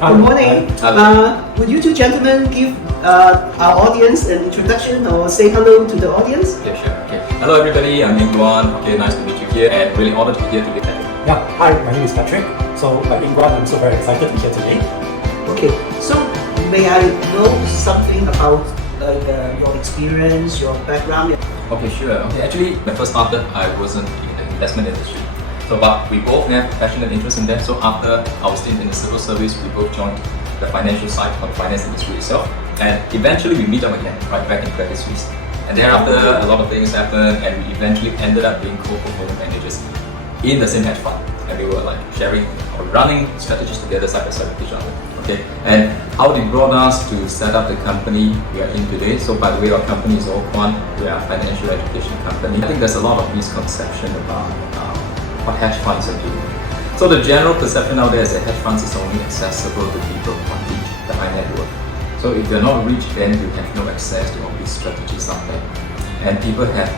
Good morning. Hello. Would you two gentlemen give our audience an introduction or say hello to the audience? Yeah, sure. Okay. Hello everybody, I'm Eng Guan. Okay, nice to meet you here and really honored to be here today. Yeah, hi, my name is Patrick. So like Eng Guan, I'm so very excited to be here today. Okay, so may I know something about your experience, your background? Okay, sure. Okay, actually, when I first started, I wasn't in the investment industry. But we both have passionate interest in that. So after our stint in the civil service, we both joined the financial side of the finance industry itself. And eventually we meet up again, right back in Credit Suisse. And thereafter, a lot of things happened and we eventually ended up being co-portfolio managers in the same hedge fund. And we were like sharing or running strategies together side by side with each other. Okay, and how it brought us to set up the company we are in today. So by the way, our company is AllQuant. We are a financial education company. I think there's a lot of misconception about what hedge funds are doing. So the general perception out there is that hedge funds is only accessible to people who are rich, the high net worth. So if you're not rich, then you have no access to all these strategies out there. And people have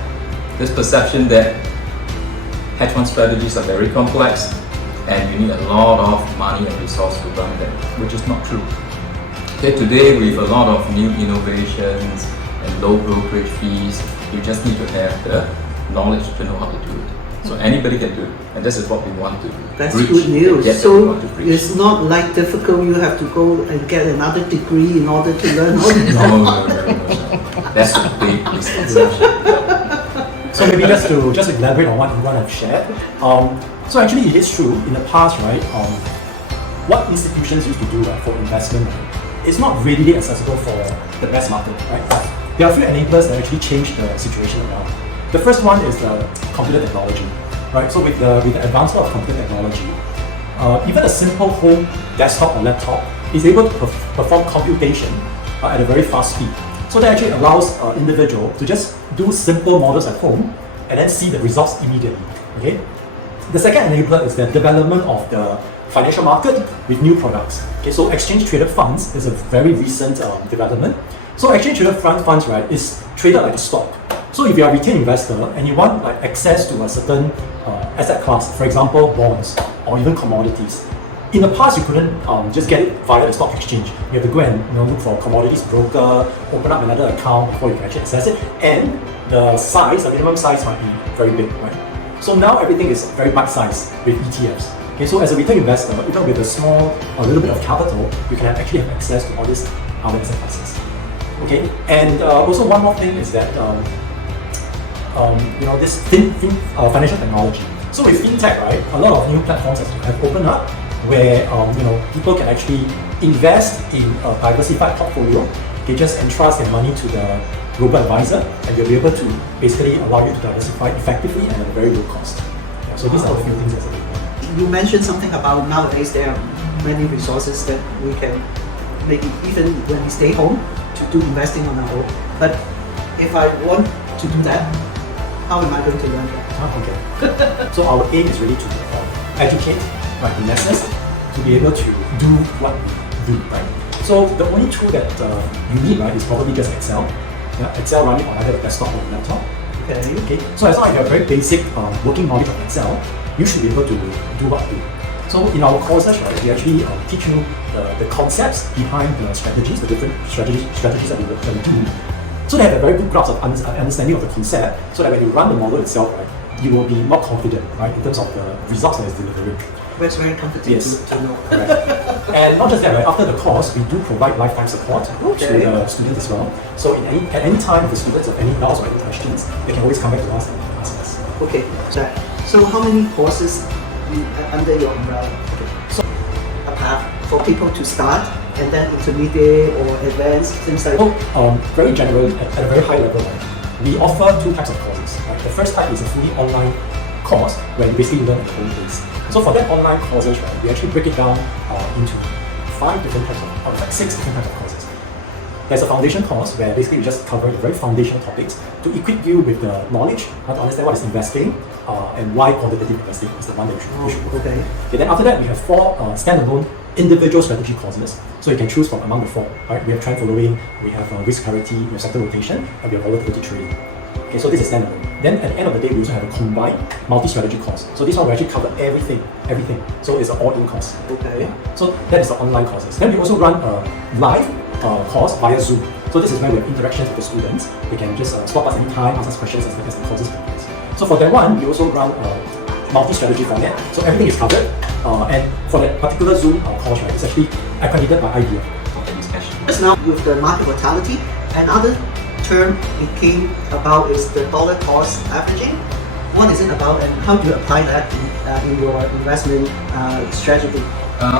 this perception that hedge fund strategies are very complex and you need a lot of money and resource to run them, which is not true. Okay, today with a lot of new innovations and low brokerage fees, you just need to have the knowledge to know how to do it. So anybody can do it, and this is what we want to do. That's good news. So it's not like difficult, you have to go and get another degree in order to learn all this. No. That's a big misconception. So maybe just to elaborate on what Eng Guan have shared. So actually it is true, in the past, right, what institutions used to do for investment, it's not readily accessible for the mass market, right? There are a few enablers that actually change the situation around. The first one is the computer technology, right? So with the advancement of computer technology, even a simple home desktop or laptop is able to perform computation at a very fast speed. So that actually allows an individual to just do simple models at home and then see the results immediately. Okay. The second enabler is the development of the financial market with new products. Okay, so exchange traded funds is a very recent development. So exchange traded funds, right, is traded like a stock. So if you are a retail investor and you want like access to a certain asset class, for example, bonds or even commodities, in the past you couldn't just get it via the stock exchange. You have to go and look for a commodities broker, open up another account before you can actually access it, and the size, the minimum size might be very big, right? So now everything is very bite-sized with ETFs. Okay, so as a retail investor, even with a small or a little bit of capital, you can actually have access to all these other asset classes. Okay, and also one more thing is that this financial technology. So with fintech, right, a lot of new platforms have opened up where people can actually invest in a diversified portfolio. They just entrust their money to the global advisor, and they'll be able to basically allow you to diversify effectively and at a very low cost. Yeah, so these are a few things that's available. You mentioned something about nowadays there are many resources that we can maybe even when we stay home to do investing on our own. But if I want to do that, how am I going to learn that? Okay. So our aim is really to educate the masses to be able to do what we do, right? So the only tool that you need, right, is probably just Excel. Yeah, Excel running on either the desktop or the laptop. Okay. So as long as you have very basic working knowledge of Excel, you should be able to do what you do. So in our courses, right, we actually teach you the concepts behind the strategies, the different strategies that we do. So they have a very good grasp of understanding of the concept, so that when you run the model itself, right, you will be more confident, right, in terms of the results that it's delivering. That's very comforting to know. Correct. And not just that, right, after the course, we do provide lifetime support to the students as well. So at any time, the students have any doubts or any questions, they can always come back to us and ask us. Okay, so how many courses under your umbrella? Okay. So apart for people to start, and then intermediate or advanced, things like that? Very generally, at a very high level, right, we offer two types of courses. Right? The first type is a fully online course where you basically learn at home base. So for that online courses, right, we actually break it down into 6 different types of courses. There's a foundation course where basically we just cover the very foundational topics to equip you with the knowledge, to understand what is investing, and why quantitative investing is the one that you should go. Okay. Then after that, we have 4 standalone individual strategy courses. So you can choose from among the 4. Right? We have trend following, we have risk parity, we have sector rotation, and we have volatility trading. Okay, so this is standalone. Then at the end of the day, we also have a combined multi-strategy course. So this one will actually cover everything. So it's an all-in course. Okay. So that is the online courses. Then we also run a live course via Zoom. So this is where we have interactions with the students. They can just stop us anytime, ask us questions as the courses progress. So for that one, we also run a multi-strategy format. So everything is covered. And for that particular Zoom course, right, it's actually accredited by IBM. Just now with the market volatility, another term it came about is the dollar cost averaging. What is it about and how do you apply that in your investment strategy?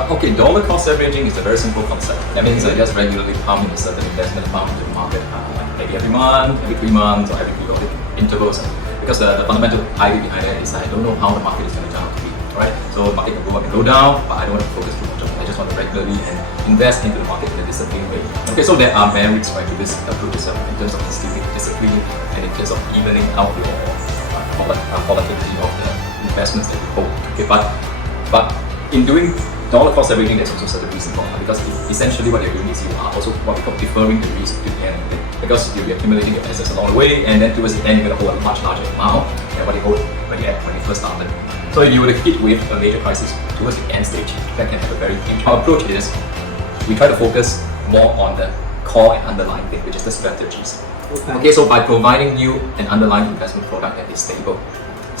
Okay, dollar cost averaging is a very simple concept. That means I just regularly pump in a certain investment amount into the market, like maybe every month, every 3 months, or every periodic intervals. Because the fundamental idea behind it is I don't know how the market is going to turn out to be. Right? So the market can go up and go down, but I don't want to focus too much on it. I just want to regularly and invest into the market in a disciplined way. Okay, so there are merits, right, to this approach itself in terms of discipline and in terms of evening out your volatility of the investments that you hold. Okay, but in doing dollar cost averaging, there's also certain reason for it, because essentially what you're doing is you are also what we call deferring the risk to the end of it, because you'll be accumulating your assets along the way, and then towards the end you're going to hold a much larger amount than what you hold when you first started. So if you were to hit with a major crisis towards the end stage, that can have a very huge. Our approach is we try to focus more on the core and underlying thing, which is the strategies. Okay, so by providing you an underlying investment product that is stable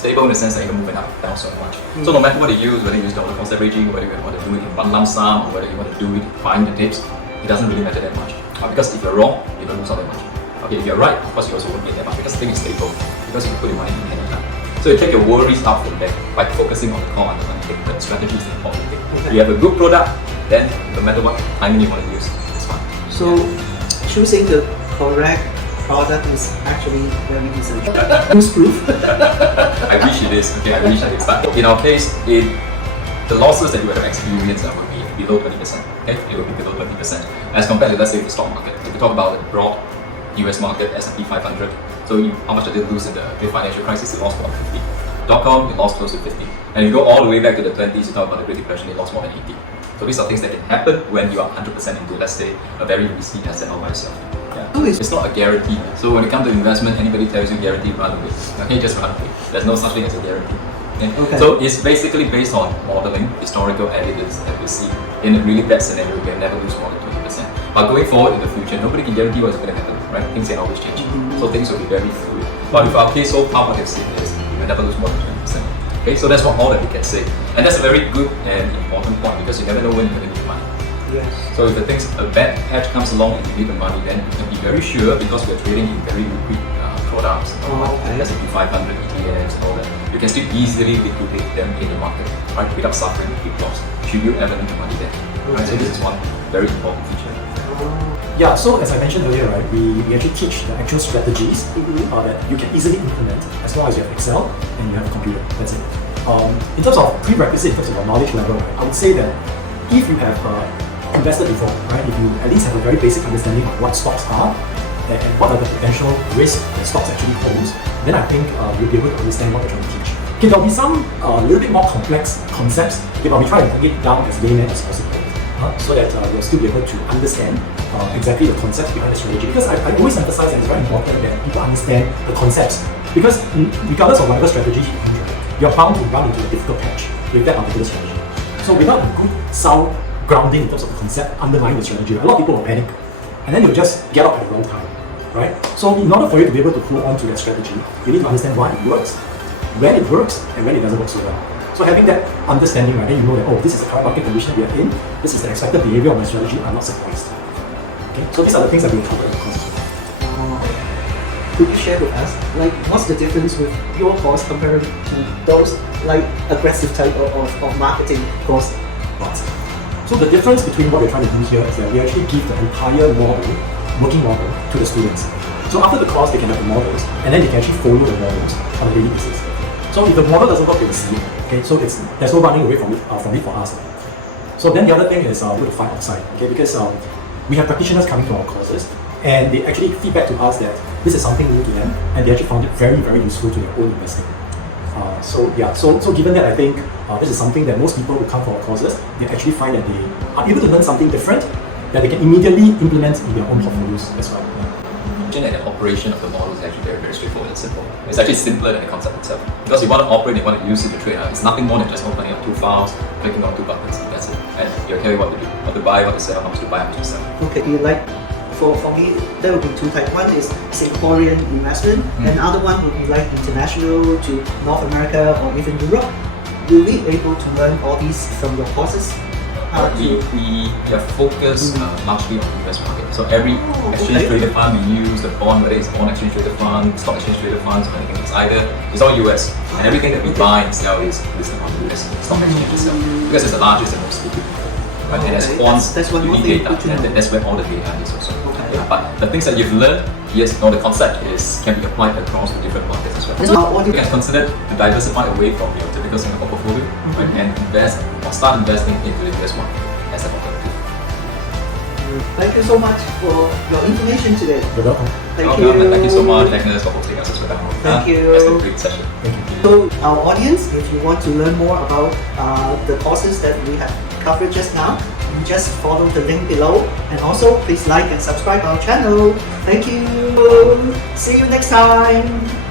in the sense that you're moving up down so much. So no matter what you use, whether you use dollar cost averaging, whether you want to do it in one lump sum, or whether you want to do it buying the dips, it doesn't really matter that much. Because if you're wrong, you're going to lose out that much. Okay, if you're right, of course you also won't get that much because the thing is stable, because you put your money in hand of time. So you take your worries out from there by focusing on the core underlying thing. The strategy is the important thing. If you have a good product, then no matter what timing you want to use, it's fine. So choosing the correct product is actually very easy. Who's proof? I wish it is. Okay, I wish it is. But in our case, the losses that you have experienced will be below 20%. Okay, it will be below 20% as compared to, let's say, the stock market. If we talk about the broad US market, S&P 500. So how much did it lose in the great financial crisis? It lost about 50. .com, it lost close to 50. And if you go all the way back to the 20s, you talk about the Great Depression, it lost more than 80. So these are things that can happen when you are 100% into, let's say, a very risky asset all by yourself. Yeah. It's not a guarantee. So when it comes to investment, anybody tells you guarantee, run away. Okay, just run away. There's no such thing as a guarantee. Okay. So it's basically based on modeling, historical evidence that we see. In a really bad scenario, we can never lose more than 20%. But going forward in the future, nobody can guarantee what's going to happen, right? Things can always change. So things will be very fluid. But with our case so far, what I've seen is we will never lose more than 20%. Okay, so that's all that we can say. And that's a very good and important point because you never know when you're going to need money. Yes. So if a bad hedge comes along and you need the money, then you can be very sure because we're trading in very liquid products, S&P 500 ETFs and all that. You can still easily liquidate them in the market, right, without suffering big loss. Should you ever need the money there? Right? So this is one very important feature. Yeah, so as I mentioned earlier, right, we actually teach the actual strategies that you can easily implement as long as you have Excel and you have a computer. That's it. In terms of prerequisite, in terms of your knowledge level, right, I would say that if you have invested before, right, if you at least have a very basic understanding of what stocks are and what are the potential risks that stocks actually pose, then I think you'll be able to understand what you're trying to teach. Okay, there'll be some little bit more complex concepts, but we try to bring it down as layman as possible. So that you'll still be able to understand exactly the concepts behind the strategy. Because I always emphasize that it's very important that people understand the concepts. Because regardless of whatever strategy you use, you're bound to run into a difficult patch with that particular strategy. So without a good sound grounding in terms of the concept underlying the strategy, a lot of people will panic. And then you'll just get out at the wrong time. Right? So in order for you to be able to hold on to that strategy, you need to understand why it works, when it works, and when it doesn't work so well. So having that understanding, right, then you know that, oh, this is the current market condition we are in, this is the expected behavior of my strategy, I'm not surprised. Okay? So these are the things that we cover in the course. Could you share with us, like, what's the difference with your course compared to those, like, aggressive type of marketing course? So the difference between what we're trying to do here is that we actually give the entire model, working model, to the students. So after the course, they can have the models, and then they can actually follow the models on a daily basis. So if the model doesn't work, they will see it. Okay, so there's no running away from it for us. So then the other thing is we fight outside. Okay, because we have practitioners coming to our courses, and they actually feedback to us that this is something new to them, and they actually found it very, very useful to their own investing. So given that, I think this is something that most people who come for our courses, they actually find that they are able to learn something different that they can immediately implement in their own portfolios as well. Yeah. function and the operation of the model is actually very, very straightforward and simple. It's actually simpler than the concept itself. Because you want to operate, you want to use it to trade, it's nothing more than just opening up two files, clicking on two buttons, and that's it. And you'll tell you what to do, what to buy, what to sell, how much to buy, how much to sell. Okay, for me, there will be two types. One is Singaporean investment, and other one will be like international to North America or even Europe. Will we be able to learn all these from your courses? We are focused largely on the US market. So every exchange traded fund we use, the bond, whether it's bond exchange traded fund, stock exchange traded funds, or anything, it's all US. And everything that we buy and sell is listed on the US stock exchange itself. Because it's the largest and most liquid. Right? And as quants, you need data, and that's where all the data is also. But the things that you've learned, yes, the concept can be applied across the different markets as well. You can consider to diversify away from your typical Singapore portfolio, right, and invest or start investing into the US market as an alternative. Thank you so much for your information today. You're welcome. Thank you. Thank you so much, Agnes, for hosting us as well. Thank you. That's a great session. Thank you. So our audience, if you want to learn more about the courses that we have covered just now, you just follow the link below, and also please like and subscribe our channel. Thank you. See you next time.